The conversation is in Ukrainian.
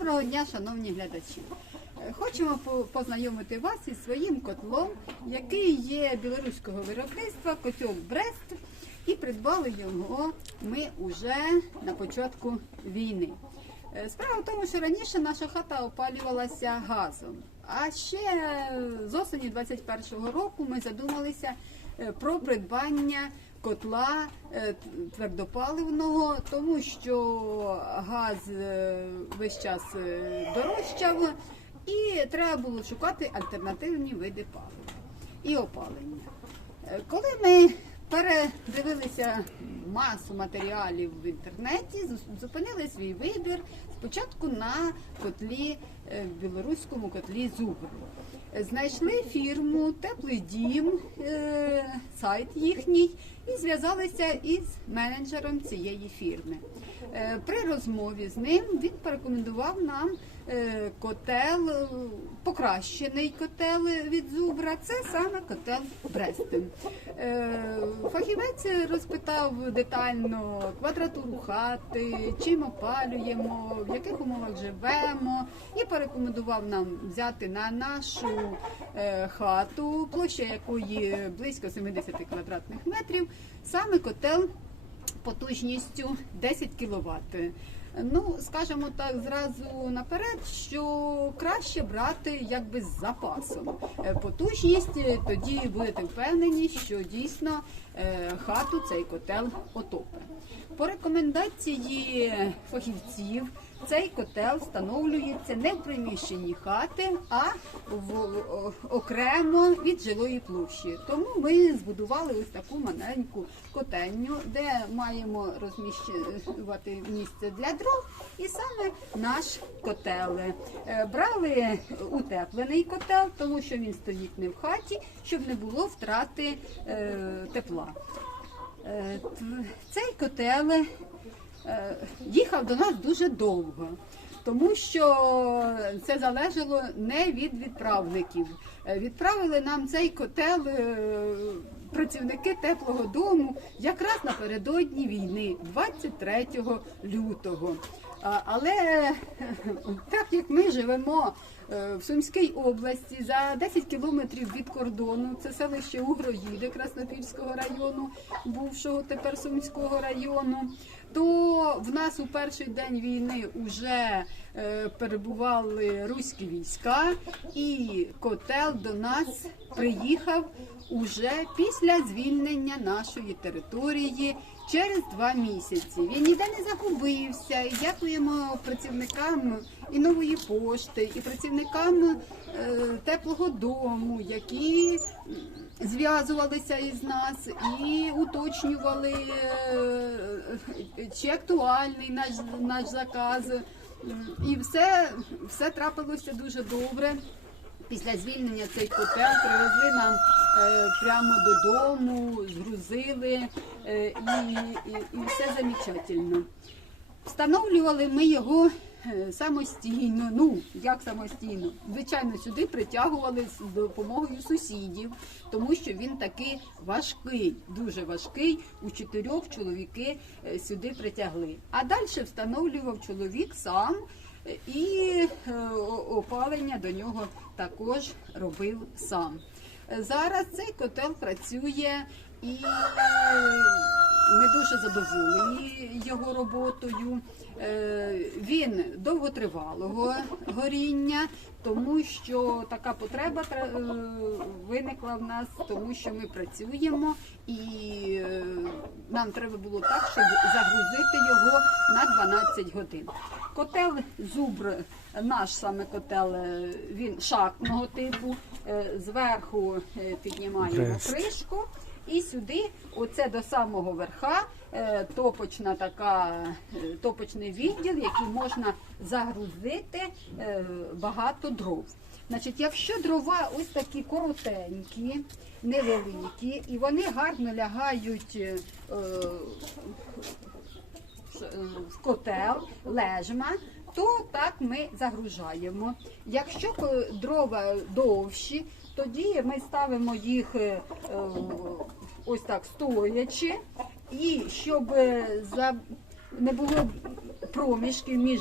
Доброго дня, шановні глядачі. Е, Хочемо познайомити вас із своїм котлом, який є білоруського виробництва, котел Брест, і придбали його ми уже на початку війни. Е, Справа в тому, що раніше наша хата опалювалася газом. А ще з осені 21-го року ми задумалися е, про придбання котла е, твердопаливного, тому що газ е, весь час е, дорожчав, і треба було шукати альтернативні види палива і опалення. Коли ми передивилися масу матеріалів в інтернеті, зупинили свій вибір спочатку на котлі е, білоруському котлі Зубр. Знайшли фірму Теплий дім, е, сайт їхній, і зв'язалися із менеджером цієї фірми. Е, При розмові з ним він порекомендував нам котел, е, покращений котел від зубра. Це саме котел Брестен. Е, Фахівець розпитав детально квадратуру хати, чим опалюємо, в яких умовах живемо, і порекомендував нам взяти на нашу е, хату, площа якої близько 70 квадратних метрів, саме котел потужністю 10 кВт. Ну, скажімо так, зразу наперед, що краще брати якби з запасом Е, потужність, е, тоді будете впевнені, що дійсно е, хату цей котел отопить. По рекомендації фахівців цей котел встановлюється не в приміщенні хати, а в о- окремо від жилої площі. Тому ми збудували ось таку маленьку котельню, де маємо розміщувати місце для дров, і саме наш котел. Е, Брали утеплений котел, тому що він стоїть не в хаті, щоб не було втрати е, тепла. Е, Цей котел їхав до нас дуже довго, тому що це залежало не від відправників. Е, Відправили нам цей котел е, працівники теплого дому якраз напередодні війни, 23 лютого. Але е, так як ми живемо е, в Сумській області за 10 кілометрів від кордону, це селище Угроїди Краснопільського району, бувшого тепер Сумського району, то в нас у перший день війни вже е, перебували руські війська, і котел до нас приїхав уже після звільнення нашої території через два місяці. Він ніде не загубився. І дякуємо працівникам і нової пошти, і працівникам е, теплого дому, які зв'язувалися із нас і уточнювали, е, чи актуальний наш, наш заказ. І все, все трапилося дуже добре. Після звільнення цей котел привезли нам е, прямо додому, згрузили е, і, і, і все замечательно. Встановлювали ми його е, самостійно. Ну, як самостійно? Звичайно, сюди притягували з допомогою сусідів, тому що він такий важкий, дуже важкий. У чотирьох чоловіки е, сюди притягли. А далі встановлював чоловік сам. І е, опалення до нього також робив сам. Зараз цей котел працює і ми дуже задоволені його роботою. Е, Він довготривалого горіння, тому що така потреба е, виникла в нас, тому що ми працюємо і е, нам треба було так, щоб загрузити його на 12 годин. Котел зубр, наш саме котел, він шахтного типу. Зверху піднімаємо кришку. І сюди, оце до самого верха, е, топочна така, е, топочний відділ, який можна загрузити е, багато дров. Значить, якщо дрова ось такі коротенькі, невеликі, і вони гарно лягають е, в котел, лежма, то так ми загружаємо. Якщо дрова довші, тоді ми ставимо їх е, е, ось так стоячи, і щоб е, не було проміжків між